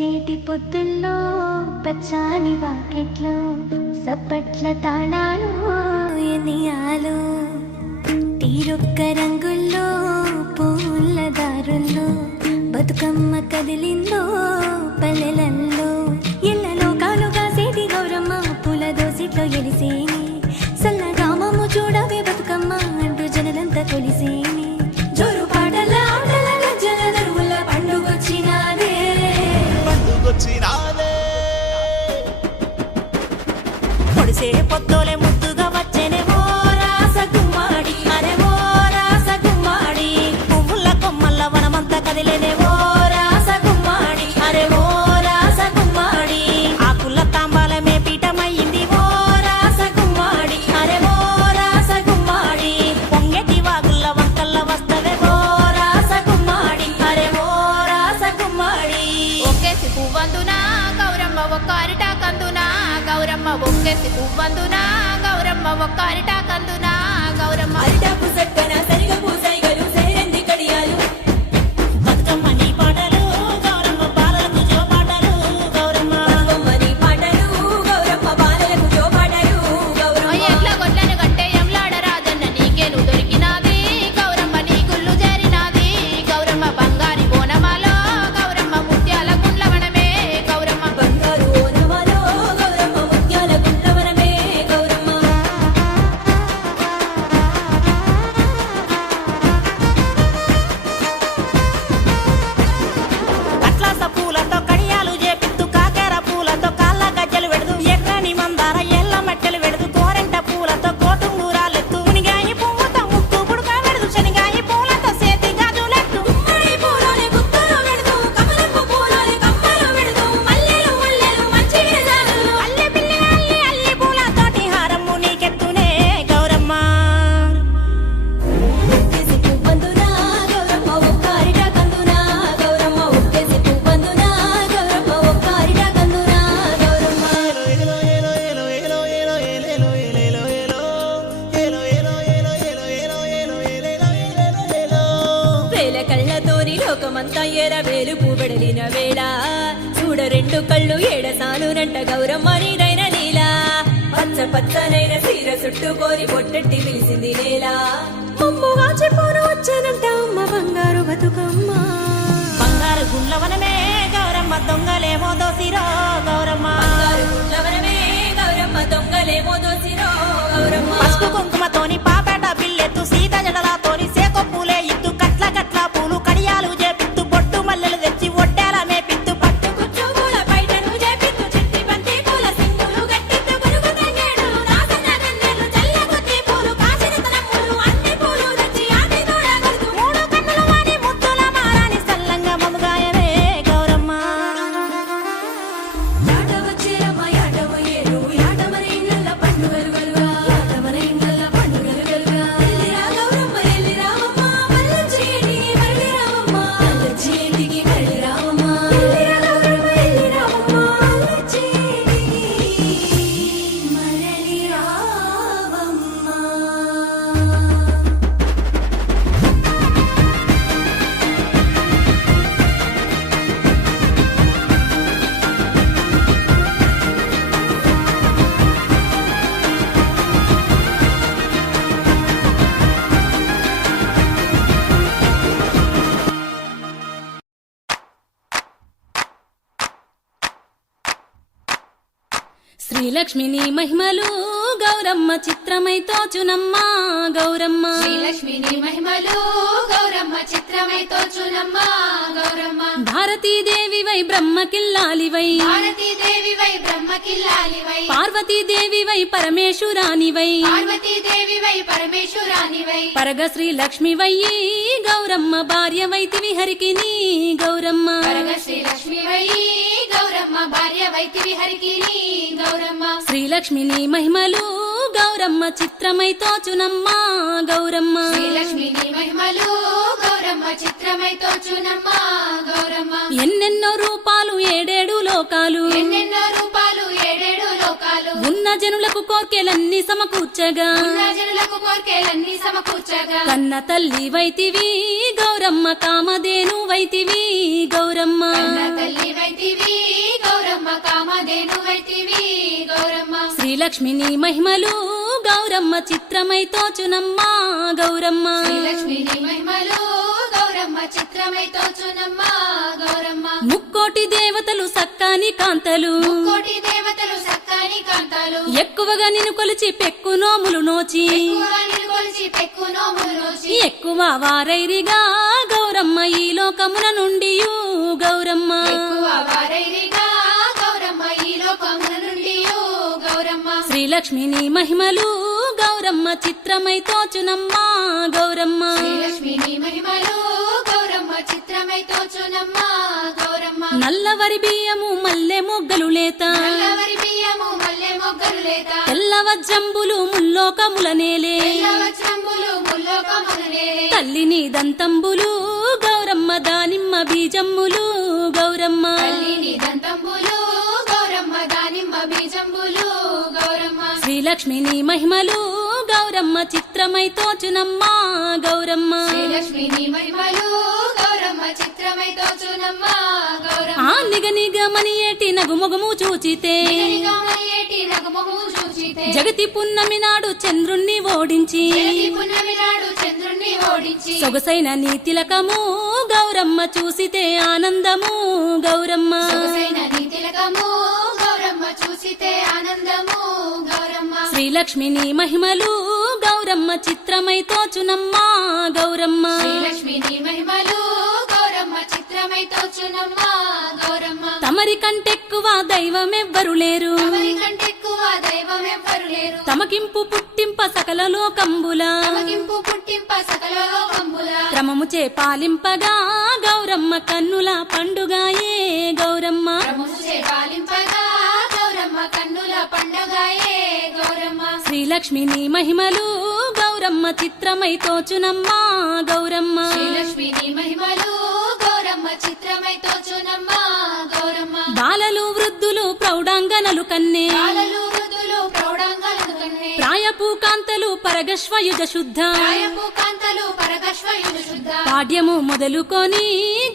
పొడిసేటి పొద్దుల్లో పచ్చాని వాకెట్లో సప్పట్ల తాళాలు ఎనియాలు. తీరొక్క రంగుల్లో పూల దారుల్లో బతుకమ్మ కదిలిందో పల్లెలల్లో. ఇళ్ళలో కాలుగా సేటి గౌరమ్మ పూల దోసితో ఎలిసేని ఎర వేలు పూబెడలిన వేళ చూడ రెండు కళ్ళు ఏడసానునంట గౌరమ్మ నీదైన లీలా. పచ్చ పచ్చనైన సీర చుట్టుకొని బొట్టెట్టి పిలిచింది నేల. మమ్ముగా చెప్పాను వచ్చానంట అమ్మ బంగారు బతుకమ్మ. బంగారు గుండ్లవనమే గౌరమ్మ దొంగలేమో దోసిరో గౌరమ్మ. బంగారు గుండ్లవనమే గౌరమ్మ దొంగలేమో దోసిరో గౌరమ్మ. పసుపు కుంకుమతోని పాపేట బిల్లెత్తు సీత జడలతోని శ్రీలక్ష్మిని మహిమలు గౌరమ్మ చిత్రమై తోచునమ్మ గౌరమ్మ. శ్రీలక్ష్మిని మహిమలు గౌరమ్మ చిత్రమై తోచునమ్మ గౌరమ్మ. భారతీదేవి వై బ్రహ్మకిల్లాలివై భారతీదేవి వై బ్రహ్మకిల్లాలివై పార్వతీదేవి వై పరమేశ్వరానివై పార్వతీదేవి వై పరమేశ్వరానివై పరగ శ్రీలక్ష్మి వయ్యి గౌరమ్మ భార్య వైతివి హరికి నీ గౌరమ్మ. పరగ శ్రీలక్ష్మి వై గౌరమ్మ భార్య వైతివి హరికిని గౌరమ్మ శ్రీలక్ష్మిని మహిమలు గౌరమ్మ చిత్రమై తోచునమ్మ గౌరమ్మ. శ్రీలక్ష్మిని మహిమలు గౌరమ్మ చిత్రమై తోచునమ్మ గౌరమ్మ. ఎన్నెన్నో రూపాలు ఏడేడు లోకాలు. ఎన్నెన్నో రూపాలు ఏడేడు లోకాలు. ఉన్న జనులకు కోర్కెలన్నీ సమకూర్చగా. ఉన్న జనులకు కోర్కెలన్నీ సమకూర్చగా. కన్న తల్లి వైతివి గౌరమ్మ కామధేను వైతివి గౌరమ్మ. కన్న తల్లి వైతివి గౌరమ్మ శ్రీలక్ష్మిని మహిమలు గౌరమ్మ చిత్రమై తోచునమ్మ గౌరమ్మ. మహిమలు గౌరమ్మ చిత్రమై తోచునమ్మ గౌరమ్మ. ముక్కోటి దేవతలు సక్కాని కాంతలు. కోటి దేవతలు సక్కాని కాంతాలు. ఎక్కువగా నిన్ను కొలిచి పెక్కు నోములు నోచి. ఎక్కువగా నిలుకొలిచి పెక్కు నోములు నోచి. ఎక్కువ వారైరిగా గౌరమ్మ ఈ లోకమున నుండి గౌరమ్మ. ఎక్కువ వారైరిగా శ్రీలక్ష్మిని మహిమలు గౌరమ్మ చిత్రమై తోచునమ్మ గౌరమ్మ. శ్రీలక్ష్మిని మహిమలు గౌరమ్మ చిత్రమై తోచునమ్మ గౌరమ్మ. నల్లవరి బియ్యము మల్లె మొగ్గలు లేత. నల్లవరి బియ్యము మల్లె మొగ్గలు లేత. తెల్ల వజ్రంబులు ముల్లోకముల నేలే. తల్లిని దంతంబులు గౌరమ్మ దానిమ్మ బీజమ్ములు గౌరమ్మ. తల్లిని దంతంబులు గౌరమ్మ దానిమ్మ బీజంబులు శ్రీలక్ష్మిని మహిమలు గౌరమ్మ చిత్రమై తోచునమ్మ గౌరమ్మ. శ్రీలక్ష్మిని మహిమలు గౌరమ్మ చిత్రమై తోచునమ్మ గౌరమ్మ. ఆ నిగ నిగమని ఏటి నగుమొగము చూచితే. జగతి పున్నమి నాడు చంద్రుణ్ణి ఓడించి. సొగసైన నీ తిలకము గౌరమ్మ చూసితే ఆనందము గౌరమ్మ. సొగసైన నీ తిలకము గౌరమ్మ చూసితే ఆనందము. శ్రీలక్ష్మిని మహిమలు గౌరమ్మ చిత్రమై తోచునమ్మ గౌరమ్మ. శ్రీలక్ష్మిని మహిమలు గౌరమ్మ చిత్రమై తోచునమ్మ గౌరమ్మ. తమరి కంటెక్కువ దైవమెవ్వరు లేరు. తమరి లేరు. తమకింపు పుట్టింప సకల లోకంబుల. తమకింపు పుట్టింప సకల లోకంబుల. క్రమము చే పాలింపగా గౌరమ్మ కన్నుల పండుగాయే గౌరమ్మ. ప్రముచే పాలింపగా శ్రీలక్ష్మిని మహిమలు గౌరమ్మ చిత్రమై తోచునమ్మ గౌరమ్మ. శ్రీలక్ష్మిని మహిమలు గౌరమ్మ చిత్రమై తోచునమ్మ గౌరమ్మ. బాలలు వృద్ధులు ప్రౌఢాంగనలు కన్నే. బాలలు వృద్ధులు ప్రౌఢాంగలను కన్నే. ప్రాయపు కాంతలు పరగశ్వయుజ శుద్ధ. ప్రాయపు కాంతలు పరగశ్వయుడు శుద్ధ. పాడ్యము మొదలుకొని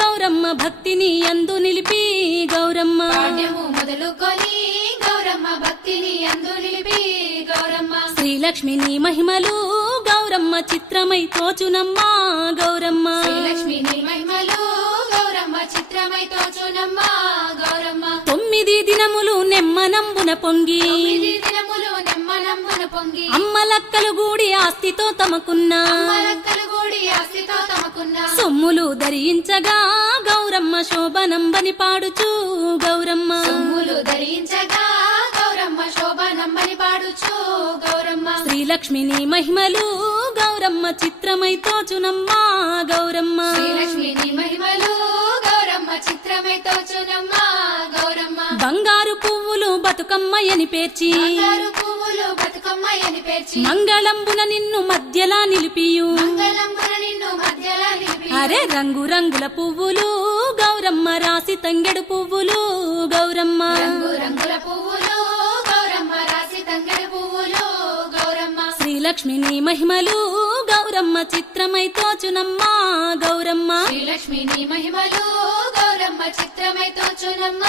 గౌరమ్మ భక్తిని అందు నిలిపి గౌరమ్మ. పాడ్యము మొదలుకొని గౌరమ్మ గౌరమ్మ శ్రీలక్ష్మిని మహిమలు గౌరమ్మ చిత్రమై తోచునమ్మ గౌరమ్మ. శ్రీలక్ష్మిని మహిమలు గౌరమ్మ చిత్రమై తోచునమ్మ గౌరమ్మ. తొమ్మిది దినములు నెమ్మనంబున పొంగి దినములు నెమ్మనమ్మున పొంగి అమ్మలక్కలు గూడి ఆస్తితో తమకున్న. అమ్మలక్కలు గూడి ఆస్తితో తమకున్న. సొమ్ములు ధరించగా గౌరమ్మ శోభనంబని పాడుచు గౌరమ్మ. సొమ్ములు ధరించగా గౌరమ్మ శోభనమ్మని పాడుచు గౌరమ్మ. శ్రీలక్ష్మిని మహిమలు గౌరమ్మ చిత్రమై తోచునమ్మ గౌరమ్మ. శ్రీలక్ష్మిని మహిమలు గౌరమ్మ చిత్రమై తోచునమ్మ గౌరమ్మ. బంగారు పువ్వులు బతుకమ్మయని పేర్చి బంగారు పువ్వులు బతుకమ్మయ్యని పేర్చి. మంగళంబున నిన్ను మధ్యలా నిలిపియు. మంగళంబున నిన్ను మధ్యలా నిలిపి అరే రంగు రంగుల పువ్వులు గౌరమ్మ రాసి తంగెడు పువ్వులు గౌరమ్మ. రంగు రంగుల పువ్వులు శ్రీలక్ష్మిని మహిమలు గౌరమ్మ చిత్రమై తోచునమ్మ గౌరమ్మ. శ్రీలక్ష్మిని మహిమలు గౌరమ్మ చిత్రమై తోచునమ్మ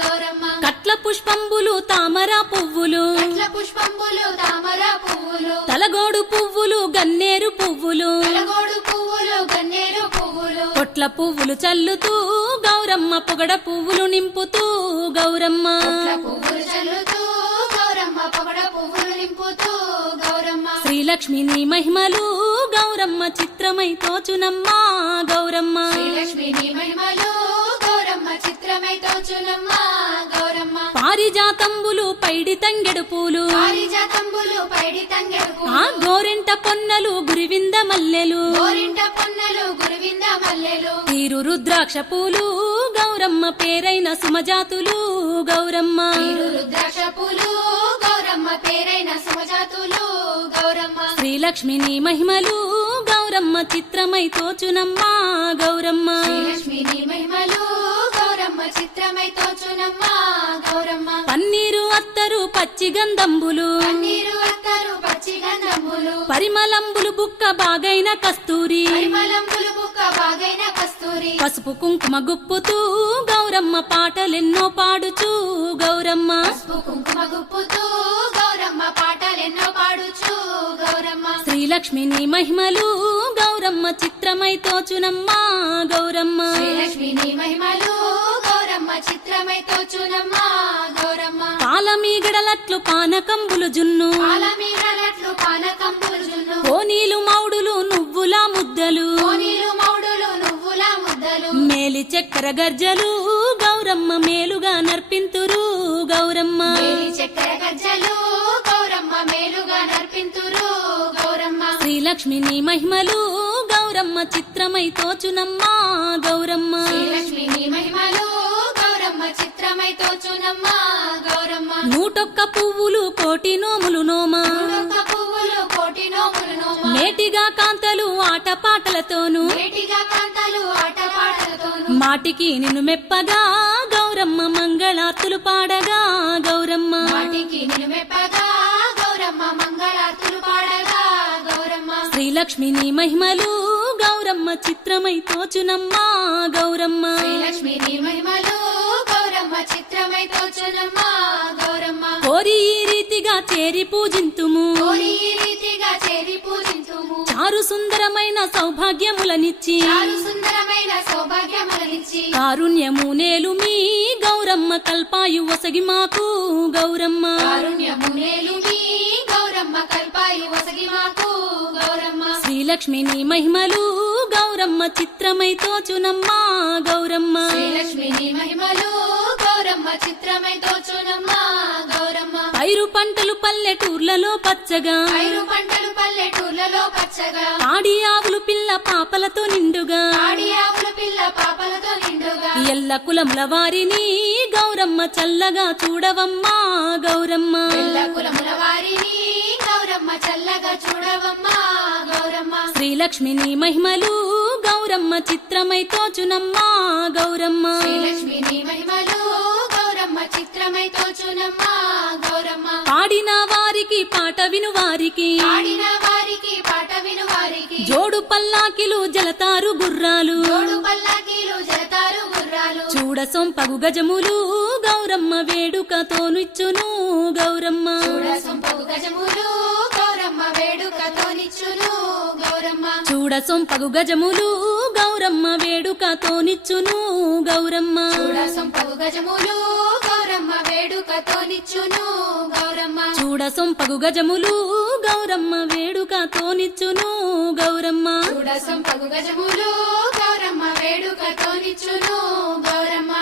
గౌరమ్మ. కట్ల పుష్పంబులు తామర పువ్వులు. కట్ల పుష్పంబులు తామర పువ్వులు. తలగోడు పువ్వులు గన్నేరు పువ్వులు. తలగోడు పువ్వులు గన్నేరు పువ్వులు. పొట్ల పువ్వులు చల్లుతూ గౌరమ్మ పొగడ పువ్వులు నింపుతూ గౌరమ్మ. పువ్వులు గౌరమ్మ శ్రీలక్ష్మిని మహిమలు గౌరమ్మ చిత్రమై తోచునమ్మ గౌరమ్మ. మహిమలు గౌరమ్మ చిత్రమై తోచునమ్మ గౌరమ్మ. పారిజాతంబులు పైడి తంగెడు పూలు. పారిజాతంబులు పైడి తంగెడు ఆ గోరెంట పొన్నలు గురివింద మల్లెలు. గోరింట పొన్నలు గురువింద మల్లెలు. తీరు రుద్రాక్ష పూలు గౌరమ్మ పేరైన సుమజాతులు గౌరమ్మ. రుద్రాక్ష పూలు గౌరమ్మ పేరైన సుమజాతులు గౌరమ్మ. శ్రీలక్ష్మిని మహిమలు గౌరమ్మ చిత్రమై తోచునమ్మ గౌరమ్మ. శ్రీలక్ష్మిని మహిమలు గౌరమ్మ చిత్ర చిత్రమై తోచునమ్మా గౌరమ్మ. పన్నీరు అత్తరు పచ్చి గంధంబులు. పన్నీరు అత్తరు పరిమళంబులు బుక్క బాగైన కస్తూరి. పరిమళంబులు బుక్క బాగైన కస్తూరి. పసుపు కుంకుమ గుప్పుతూ గౌరమ్మ పాటలెన్నో పాడుచూ గౌరమ్మ. పసుపు కుంకుమ గుప్పుతూ గౌరమ్మ పాటలెన్నో పాడుచు గౌరమ్మ. శ్రీలక్ష్మిని మహిమలు గౌరమ్మ చిత్రమై తోచునమ్మా గౌరమ్మ. శ్రీలక్ష్మిని మహిమలు గౌరమ్మ చిత్రమై తోచునమ్మా గౌరమ్మ పాలమీగడలట్లు పానకంబులు జున్ను. కోనీలు మౌడులు నువ్వుల ముద్దలు. మేలి చక్కెర గర్జలు గౌరమ్మ మేలుగా నర్పింతురు గౌరమ్మ. చక్కెర గజ్జలు గౌరమ్మ మేలుగా నర్పింతురు గౌరమ్మ. మహిమలు గౌరమ్మ చిత్రమై తోచునమ్మా గౌరమ్మ. మహిమలు చిత్రమై తోచునమ్మా గౌరమ్మ. నూటొక్క పువ్వులు కోటి నోములు నోమా. పువ్వులు కోటి నోములు నోమ. మేటిగా కాంతలు ఆటపాటలతోనూ వేటిగా కాంతలు ఆటపాటలతోను మాటికి నిన్ను మెప్పగా గౌరమ్మ మంగళార్తులు పాడగా గౌరమ్మ. వాటికి నిలుమెప్పగా గౌరమ్మ మంగళార్తులు పాడగా గౌరమ్మ. శ్రీలక్ష్మిని మహిమలు గౌరమ్మ చిత్రమై తోచునమ్మా గౌరమ్మ. శ్రీలక్ష్మిని మహిమలు కోరి ఈ రీతిగా చేరి పూజింతుము. చేరి సుందరమైన సౌభాగ్యములనిచ్చి కారుణ్యము నేలు మీ గౌరమ్మ కల్పాయి వసగి మాకు గౌరమ్మ. శ్రీలక్ష్మిని మహిమలు గౌరమ్మ చిత్రమై తోచునమ్మా గౌరమ్మ. శ్రీలక్ష్మిని మహిమలు పైరు పంటలు పల్లెటూర్లలో పచ్చగా. పైరు పంటలు పల్లెటూర్లలో పచ్చగా. ఆడి ఆవులు పిల్ల పాపలతో నిండుగా. ఆడి ఆవుల పిల్ల పాపలతో నిండుగా. ఎల్ల కులముల వారిని గౌరమ్మ చల్లగా చూడవమ్మా గౌరమ్మ. పిల్ల కులముల వారిని గౌరమ్మ చల్లగా చూడవమ్మా గౌరమ్మ. శ్రీలక్ష్మిని మహిమలు గౌరమ్మ చిత్రమై తోచునమ్మా గౌరమ్మ. శ్రీలక్ష్మిని మహిమలు తోచునమ్మా గౌరమ్మ. పాడిన వారికి పాట విను వారికి. పాడిన జోడు పల్లాకిలు జలతారు గుర్రాలు. చూడ సొంపగు గజములు గౌరమ్మ వేడుకతోనిచ్చును గౌరమ్మ. చూడ సొంపగు గజములు గౌరమ్మ వేడుకతో నిచ్చును గౌరమ్మ చూడ సొంపగు గజములు గౌరమ్మ వేడుకతో నిచ్చును చూడ సొంపగు గజములు గౌరమ్మ వేడుకతోనిచ్చును గౌరమ్మ. చూడ సొంపగు గజములు గౌరమ్మ వేడుకతో నిచ్చును గౌరమ్మ.